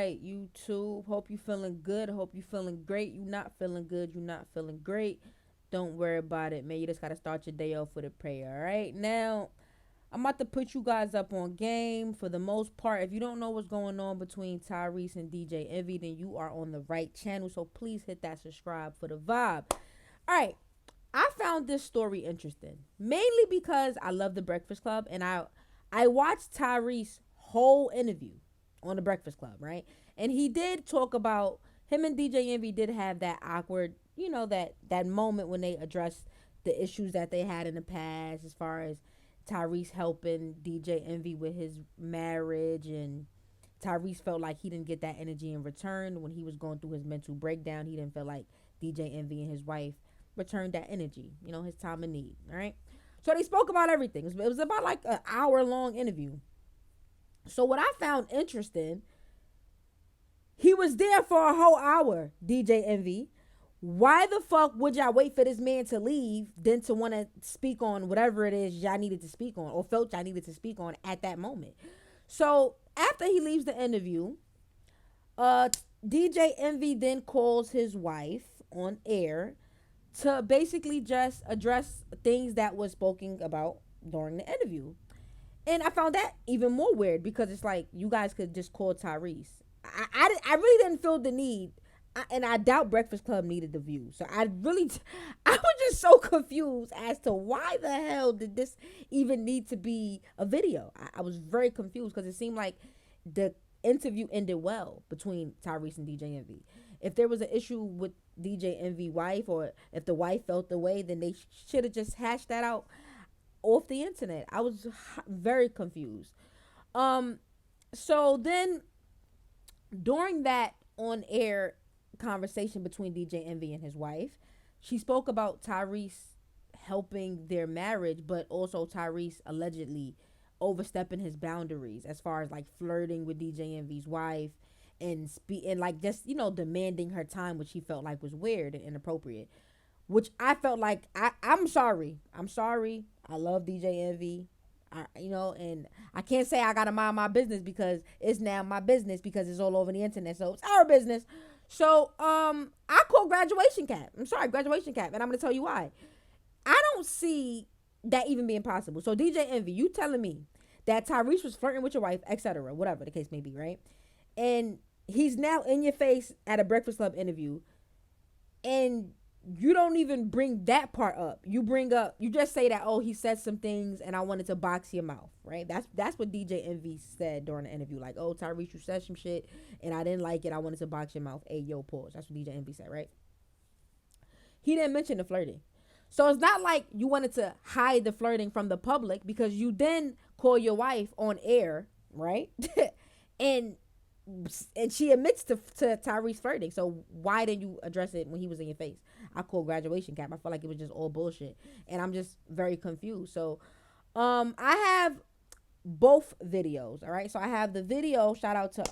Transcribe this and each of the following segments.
right, YouTube. Hope you feeling good. Hope you feeling great. You not feeling good. You not feeling great. Don't worry about it, man. You just gotta start your day off with a prayer. All right. Now, I'm about to put you guys up on game for the most part. If you don't know what's going on between Tyrese and DJ Envy, then you are on the right channel. So please hit that subscribe for the vibe. All right. I found this story interesting, mainly because I love the Breakfast Club, and I watched Tyrese's whole interview on the Breakfast Club, right? And he did talk about him and DJ Envy did have that awkward, that moment when they addressed the issues that they had in the past, as far as Tyrese helping DJ Envy with his marriage, and Tyrese felt like he didn't get that energy in return when he was going through his mental breakdown. He didn't feel like DJ Envy and his wife returned that energy, his time of need. All right. So they spoke about everything. It was about like an hour long interview. So what I found interesting, he was there for a whole hour, DJ Envy. Why the fuck would y'all wait for this man to leave then to want to speak on whatever it is y'all needed to speak on or felt y'all needed to speak on at that moment? So after he leaves the interview, DJ Envy then calls his wife on air to basically just address things that was spoken about during the interview. And I found that even more weird because it's like you guys could just call Tyrese. I really didn't feel the need, and I doubt Breakfast Club needed the view. So I was just so confused as to why the hell did this even need to be a video. I was very confused because it seemed like the interview ended well between Tyrese and DJ Envy. If there was an issue with DJ Envy wife, or if the wife felt the way, then they should have just hashed that out off the internet. I was very confused. So then during that on air conversation between DJ Envy and his wife, she spoke about Tyrese helping their marriage, but also Tyrese allegedly overstepping his boundaries as far as like flirting with DJ Envy's wife and like just demanding her time, which he felt like was weird and inappropriate. Which I felt like I'm sorry. I'm sorry. I love DJ Envy. And I can't say I gotta mind my business because it's now my business because it's all over the internet. So it's our business. So I call graduation cap. I'm sorry, graduation cap, and I'm gonna tell you why. I don't see that even being possible. So DJ Envy, you telling me that Tyrese was flirting with your wife, etc., whatever the case may be, right? And he's now in your face at a Breakfast Club interview, and you don't even bring that part up. You just say that, oh, he said some things and I wanted to box your mouth, right? That's what DJ Envy said during the interview. Like, oh, Tyrese, you said some shit and I didn't like it. I wanted to box your mouth. Hey, yo, pause. That's what DJ Envy said, right? He didn't mention the flirting. So it's not like you wanted to hide the flirting from the public because you then call your wife on air, right? and and she admits to Tyrese flirting. So why didn't you address it when he was in your face? I call graduation cap. I felt like it was just all bullshit, and I'm just very confused. So, I have both videos. All right, so I have the video. Shout out to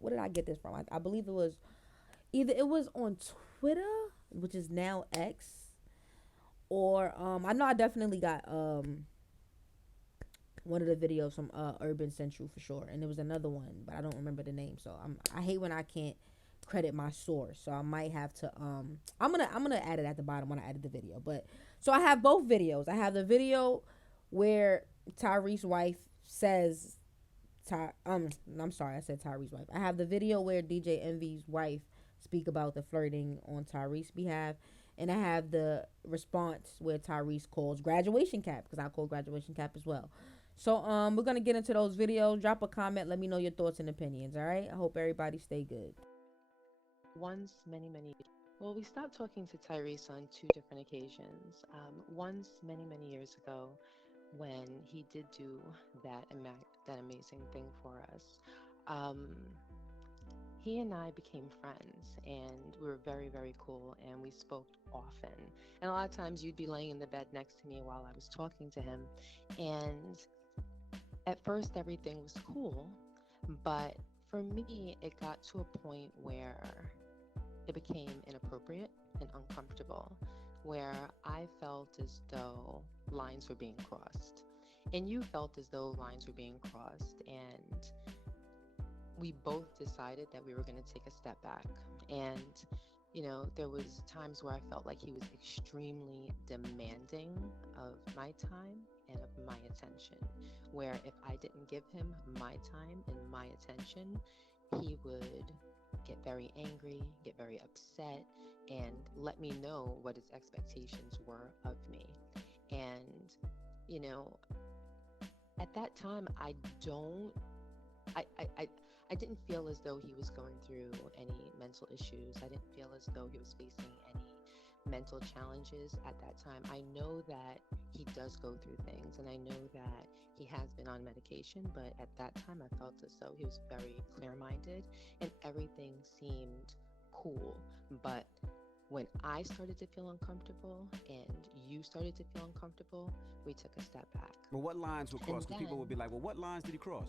Where did I get this from? I believe it was on Twitter, which is now X, or I know I definitely got one of the videos from Urban Central for sure, and there was another one, but I don't remember the name. So I hate when I can't credit my source, so I might have to I'm gonna add it at the bottom when I edit the video. But so I have both videos. I have the video where Tyrese's wife says I'm sorry, I said Tyrese's wife. I have the video where DJ Envy's wife speak about the flirting on Tyrese's behalf, and I have the response where Tyrese calls graduation cap, because I call graduation cap as well. So we're gonna get into those videos. Drop a comment, let me know your thoughts and opinions. All right, I hope everybody stay good. Once, many. Well, we stopped talking to Tyrese on two different occasions. Once, many years ago, when he did do that amazing thing for us. Um, he and I became friends, and we were very cool, and we spoke often. And a lot of times, you'd be laying in the bed next to me while I was talking to him, and at first, everything was cool, but for me, it got to a point where it became inappropriate and uncomfortable, where I felt as though lines were being crossed. And you felt as though lines were being crossed. And we both decided that we were going to take a step back. And, there was times where I felt like he was extremely demanding of my time and of my attention, where if I didn't give him my time and my attention, he would get very angry, get very upset, and let me know what his expectations were of me. And, you know, at that time, don't I, I, I, I didn't feel as though he was going through any mental issues. I didn't feel as though he was facing any mental challenges at that time. I know that he does go through things, and I know that he has been on medication, but at that time I felt as though he was very clear minded and everything seemed cool. But when I started to feel uncomfortable and you started to feel uncomfortable, we took a step back. But what lines were And crossed? Because people would then be like, well, what lines did he cross?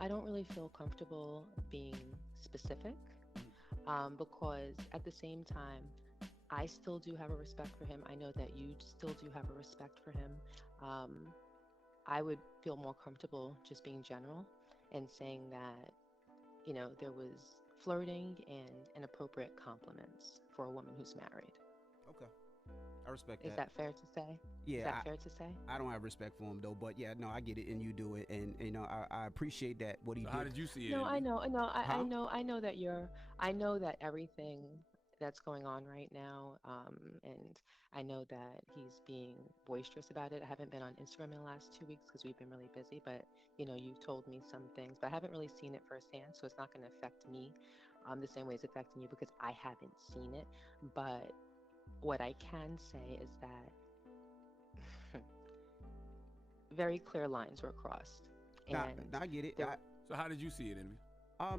I don't really feel comfortable being specific because at the same time, I still do have a respect for him. I know that you still do have a respect for him. Um, I would feel more comfortable just being general and saying that, there was flirting and inappropriate compliments for a woman who's married. Okay, I respect Is that. that fair to say? Is Yeah, that fair to say? I don't have respect for him though, but yeah, no, I get it, and you do it, and I appreciate that what he So how did. did you see it, No, I Envy? know, no, I Huh? know, I know that I know that everything that's going on right now, and I know that he's being boisterous about it. I haven't been on Instagram in the last 2 weeks because we've been really busy, but you've told me some things, but I haven't really seen it firsthand, so it's not going to affect me, the same way it's affecting you because I haven't seen it. But what I can say is that very clear lines were crossed, Nah, and nah, I get it. there, So how did you see it, Envy?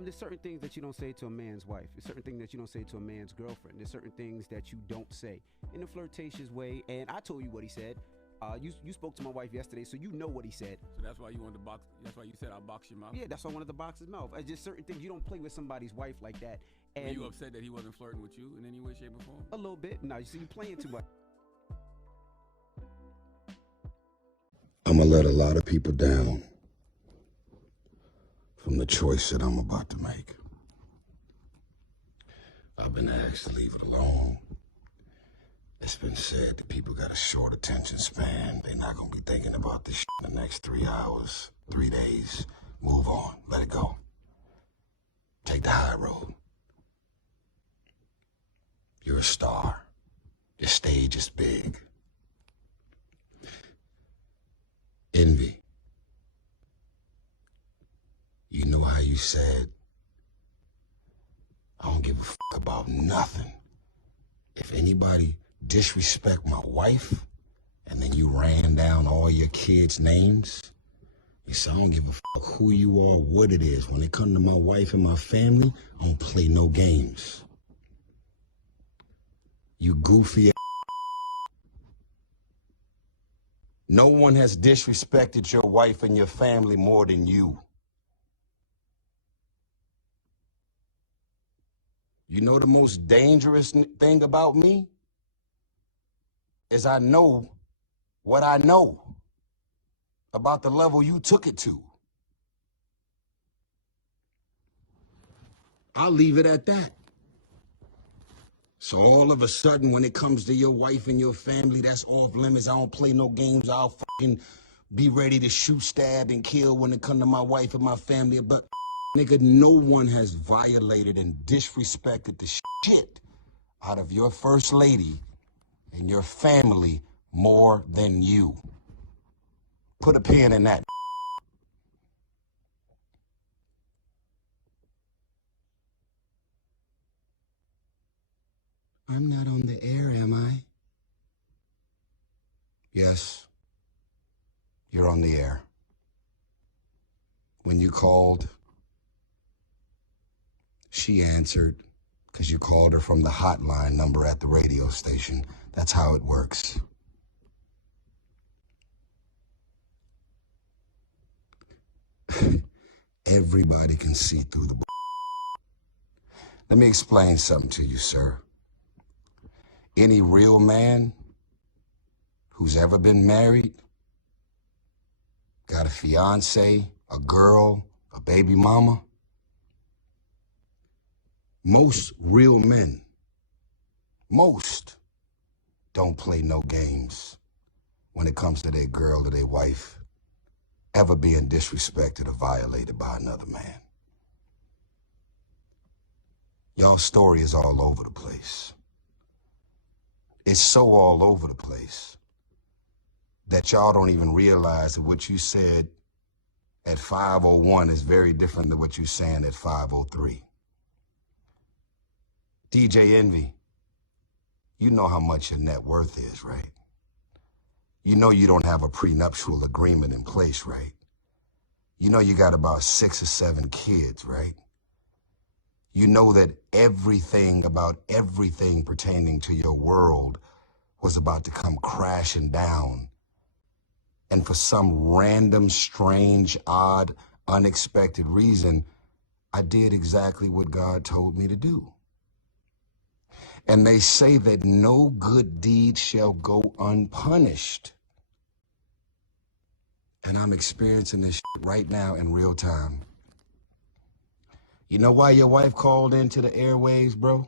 There's certain things that you don't say to a man's wife. There's certain things that you don't say to a man's girlfriend. There's certain things that you don't say in a flirtatious way. And I told you what he said. You spoke to my wife yesterday, so you know what he said. So that's why you wanted to box. That's why you said I'll box your mouth. Yeah, that's why I wanted to box his mouth. It's just certain things you don't play with somebody's wife like that. Were And you upset that he wasn't flirting with you in any way, shape, or form? a little bit. No, you see, you playing too much. I'm gonna let a lot of people down from the choice that I'm about to make. I've been asked to leave it alone. It's been said that people got a short attention span. They're not gonna be thinking about this shit in the next 3 hours, 3 days. Move on, let it go. Take the high road. You're a star. Your stage is big. Envy. You know how you said, I don't give a fuck about nothing. If anybody disrespect my wife, and then you ran down all your kids' names, you said, I don't give a fuck who you are, what it is. When it comes to my wife and my family, I don't play no games. You goofy. No one has disrespected your wife and your family more than you. You know the most dangerous thing about me is I know what I know about the level you took it to. I'll leave it at that. So all of a sudden, when it comes to your wife and your family, that's off limits. I don't play no games. I'll fucking be ready to shoot, stab, and kill when it comes to my wife and my family. But nigga, no one has violated and disrespected the shit out of your first lady and your family more than you. Put a pin in that. I'm not on the air, am I? Yes, you're on the air. When you called, she answered because you called her from the hotline number at the radio station. That's how it works. Everybody can see through the. Let me explain something to you, sir. Any real man who's ever been married, got a fiance, a girl, a baby mama. Most real men, most don't play no games when it comes to their girl or their wife ever being disrespected or violated by another man. Y'all's story is all over the place. It's so all over the place that y'all don't even realize that what you said at 5:01 is very different than what you're saying at 5:03. DJ Envy, you know how much your net worth is, right? You know you don't have a prenuptial agreement in place, right? You know you got about 6 or 7 kids, right? You know that everything about everything pertaining to your world was about to come crashing down. And for some random, strange, odd, unexpected reason, I did exactly what God told me to do. And they say that no good deed shall go unpunished. And I'm experiencing this right now in real time. You know why your wife called into the airwaves, bro?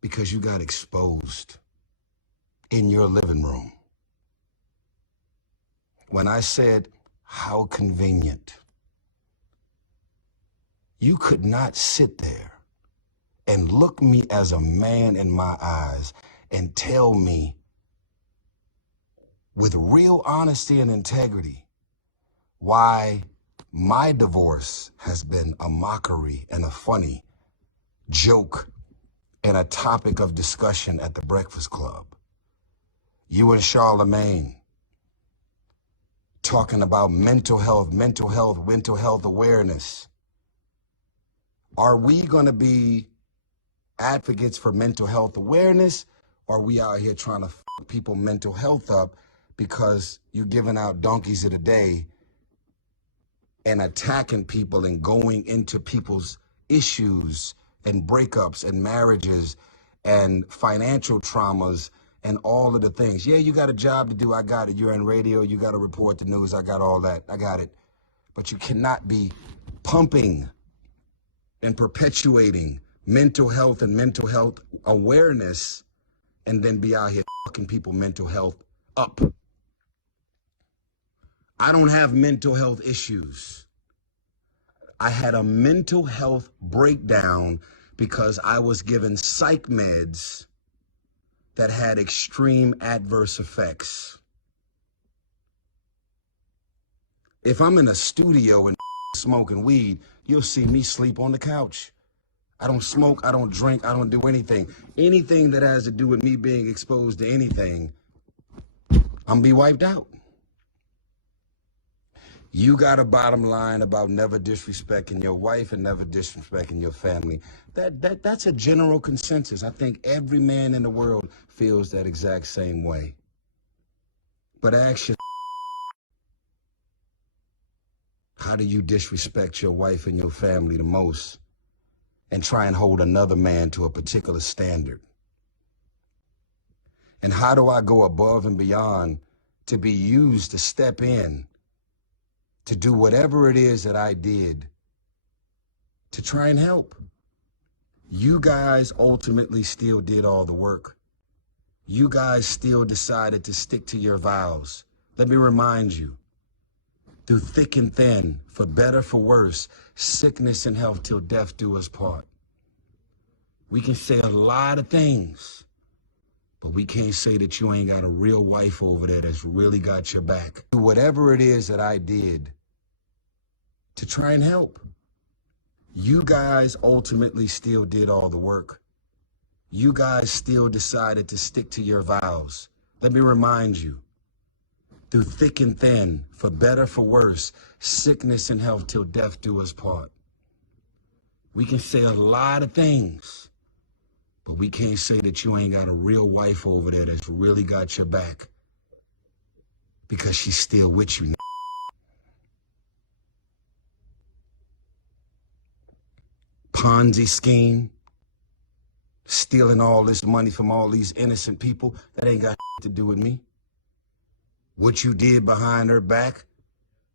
Because you got exposed in your living room. When I said, how convenient, you could not sit there and look me as a man in my eyes and tell me with real honesty and integrity why my divorce has been a mockery and a funny joke and a topic of discussion at the Breakfast Club. You and Charlemagne talking about mental health awareness. Are we going to be advocates for mental health awareness, or are we out here trying to f people mental health up because you're giving out donkeys of the day and attacking people and going into people's issues and breakups and marriages and financial traumas and all of the things? Yeah, you got a job to do. I got it. You're in radio. You got to report the news. I got all that. I got it. But you cannot be pumping and perpetuating mental health and mental health awareness and then be out here fucking people mental health up. I don't have mental health issues. I had a mental health breakdown because I was given psych meds that had extreme adverse effects. If I'm in a studio and smoking weed, you'll see me sleep on the couch. I don't smoke, I don't drink, I don't do anything. Anything that has to do with me being exposed to anything, I'm gonna be wiped out. You got a bottom line about never disrespecting your wife and never disrespecting your family. That's a general consensus. I think every man in the world feels that exact same way. But ask your, how do you disrespect your wife and your family the most and try and hold another man to a particular standard? And how do I go above and beyond to be used to step in to do whatever it is that I did to try and help? You guys ultimately still did all the work. You guys still decided to stick to your vows. Let me remind you, through thick and thin, for better, for worse, sickness and health till death do us part. We can say a lot of things, but we can't say that you ain't got a real wife over there that's really got your back. Do whatever it is that I did to try and help. You guys ultimately still did all the work. You guys still decided to stick to your vows. Let me remind you, through thick and thin, for better, for worse, sickness and health till death do us part. We can say a lot of things, but we can't say that you ain't got a real wife over there that's really got your back, because she's still with you. Ponzi scheme, stealing all this money from all these innocent people, that ain't got to do with me. What you did behind her back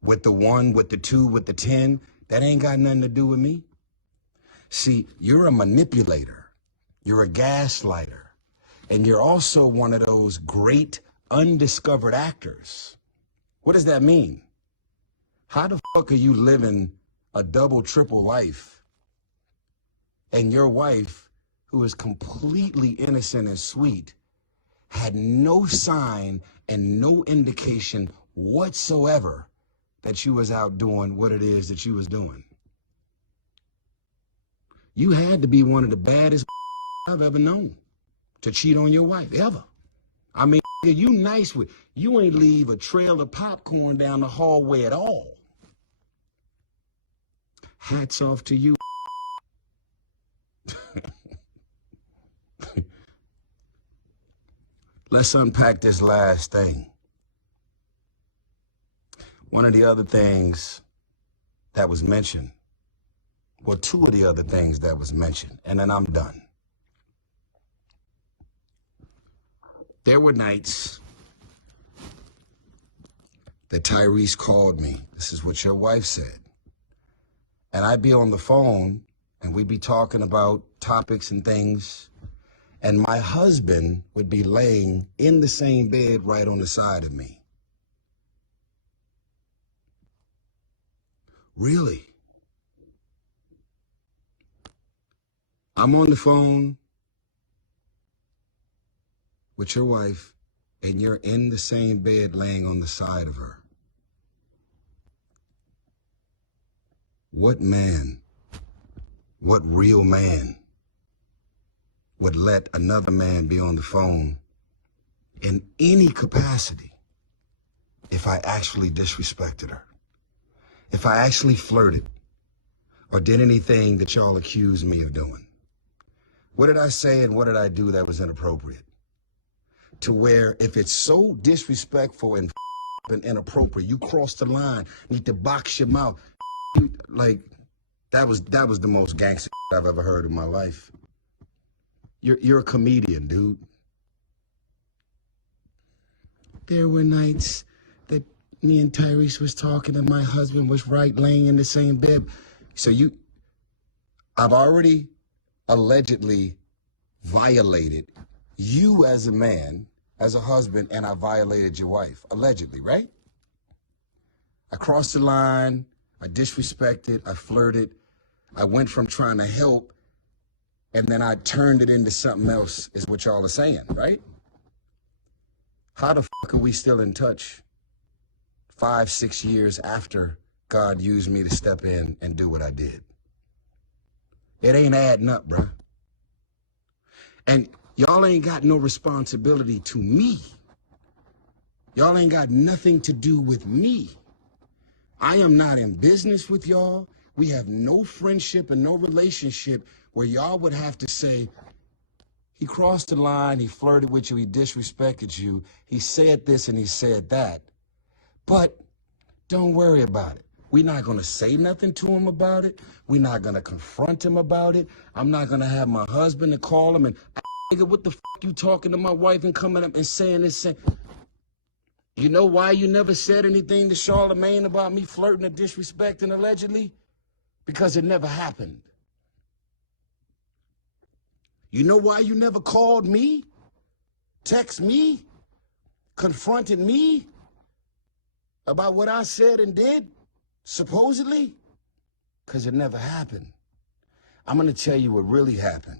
with the 1, with the 2, with the 10, that ain't got nothing to do with me. See, you're a manipulator. You're a gaslighter. And you're also one of those great undiscovered actors. What does that mean? How the fuck are you living a double, triple life and your wife, who is completely innocent and sweet, had no sign and no indication whatsoever that you was out doing what it is that you was doing? You had to be one of the baddest I've ever known to cheat on your wife, ever. I mean, you nice with, you ain't leave a trail of popcorn down the hallway at all. Hats off to you. Let's unpack this last thing. One of the other things that was mentioned, well, two of the other things that was mentioned, and then I'm done. There were nights that Tyrese called me. This is what your wife said. And I'd be on the phone and we'd be talking about topics and things. And my husband would be laying in the same bed right on the side of me. Really? I'm on the phone with your wife, and you're in the same bed laying on the side of her. What man, what real man would let another man be on the phone in any capacity if I actually disrespected her? If I actually flirted or did anything that y'all accused me of doing? What did I say and what did I do that was inappropriate? To where if it's so disrespectful and inappropriate, you cross the line, need to box your mouth. Like, that was the most gangster I've ever heard in my life. You're a comedian, dude. There were nights that me and Tyrese was talking and my husband was right laying in the same bed. So I've already allegedly violated you as a man, as a husband, and I violated your wife, allegedly, right? I crossed the line, I disrespected, I flirted, I went from trying to help, and then I turned it into something else, is what y'all are saying, right? How the fuck are we still in touch 5, 6 years after God used me to step in and do what I did? It ain't adding up, bruh. And y'all ain't got no responsibility to me. Y'all ain't got nothing to do with me. I am not in business with y'all. We have no friendship and no relationship where y'all would have to say, he crossed the line, he flirted with you, he disrespected you, he said this and he said that. But don't worry about it. We're not going to say nothing to him about it. We're not going to confront him about it. I'm not going to have my husband to call him and, nigga, what the fuck you talking to my wife and coming up and saying this? You know why you never said anything to Charlamagne about me flirting or disrespecting allegedly? Because it never happened. You know why you never called me, text me, confronted me about what I said and did, supposedly? Because it never happened. I'm going to tell you what really happened.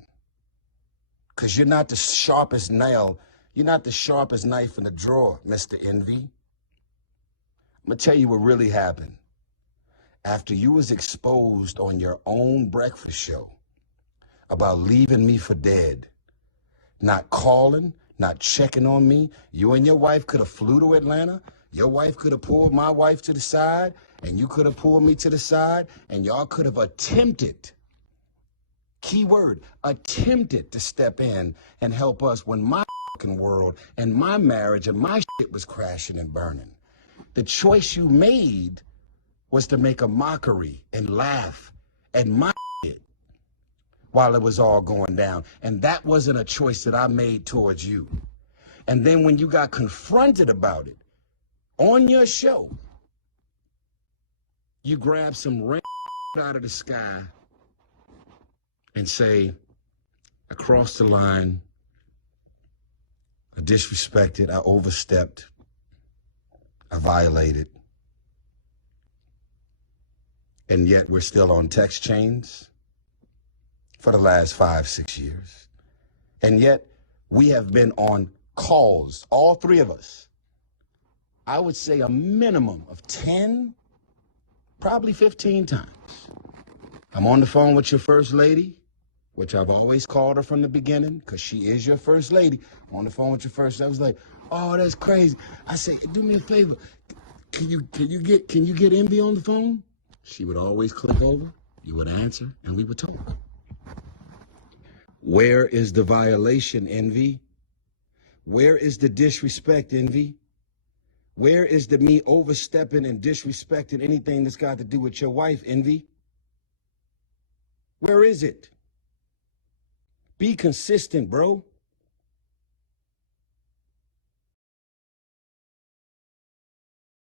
Because you're not the sharpest nail. You're not the sharpest knife in the drawer, Mr. Envy. I'm going to tell you what really happened. After you was exposed on your own breakfast show about leaving me for dead, not calling, not checking on me, you and your wife could have flew to Atlanta. Your wife could have pulled my wife to the side, and you could have pulled me to the side, and y'all could have attempted, key word, attempted to step in and help us when my fucking world and my marriage and my shit was crashing and burning. The choice you made was to make a mockery and laugh at my shit while it was all going down. And that wasn't a choice that I made towards you. And then when you got confronted about it on your show, You grab some rain out of the sky and say, I crossed the line, I disrespected, I overstepped, I violated. And yet we're still on text chains for the last 5-6 years. And yet we have been on calls, all three of us. I would say a minimum of 10, probably 15 times. I'm on the phone with your first lady, which I've always called her from the beginning, because she is your first lady. I'm on the phone with your first lady. I was like, oh, that's crazy. I said, do me a favor. Can you get Envy on the phone? She would always click over, you would answer, and we would talk. Where is the violation, Envy? Where is the disrespect, Envy? Where is the me overstepping and disrespecting anything that's got to do with your wife, Envy? Where is it? Be consistent, bro.